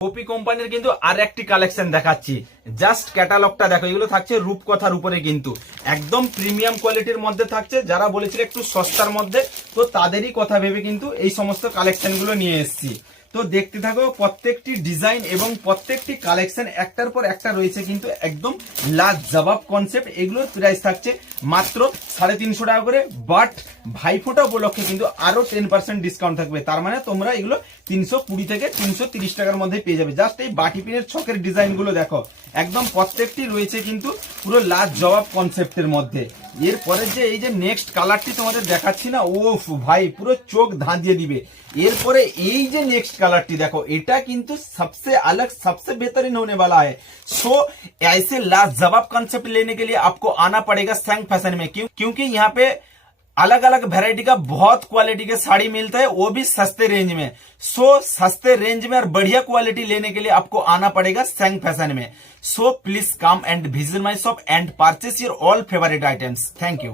Copy কোম্পানির কিন্তু আর একটি কালেকশন দেখাচ্ছি। জাস্ট ক্যাটালগটা দেখো, এগুলো থাকছে রূপকথার উপরে, কিন্তু একদম প্রিমিয়াম কোয়ালিটির মধ্যে থাকছে। যারা বলেছিল একটু সস্তার মধ্যে, তো তাদেরই কথা ভেবে কিন্তু এই সমস্ত কালেকশন গুলো নিয়ে এসেছি। তো দেখতে থাকো, প্রত্যেকটি ডিজাইন এবং প্রত্যেকটি কালেকশন একটার পর একটা রয়েছে কিন্তু একদম লাজবাব কনসেপ্ট। এগুলোর প্রাইস থাকছে মাত্র 350 টাকা করে, বাট ভাইফোঁটা উপলক্ষে কিন্তু আরো 10% ডিসকাউন্ট থাকবে। তার মানে তোমরা এগুলো 320 থেকে 330 টাকার মধ্যে পেয়ে যাবে। জাস্ট এই বাটি পিনের ছকের ডিজাইন গুলো দেখো, একদম প্রত্যেকটি রয়েছে কিন্তু পুরো লাজবাব কনসেপ্টের মধ্যে। এরপরে যে এই যে নেক্সট কালারটি তোমাদের দেখাচ্ছি না, ওফ ভাই পুরো চোখ ধাঁধিয়ে দিবে। এরপরে এই যে নেক্সট कलर देखो, এটা কিন্তু सबसे अलग सबसे बेहतरीन होने वाला है। सो ऐसे लाजवाब कंसेप्ट लेने के लिए आपको आना पड़ेगा सैंग फैशन में, क्योंकि यहाँ पे अलग अलग वैरायटी का बहुत क्वालिटी के साड़ी मिलता है, वो भी सस्ते रेंज में। सो सस्ते रेंज में और बढ़िया क्वालिटी लेने के लिए आपको आना पड़ेगा सैंग फैशन में। So please come and visit my shop and purchase your all favourite items. Thank you.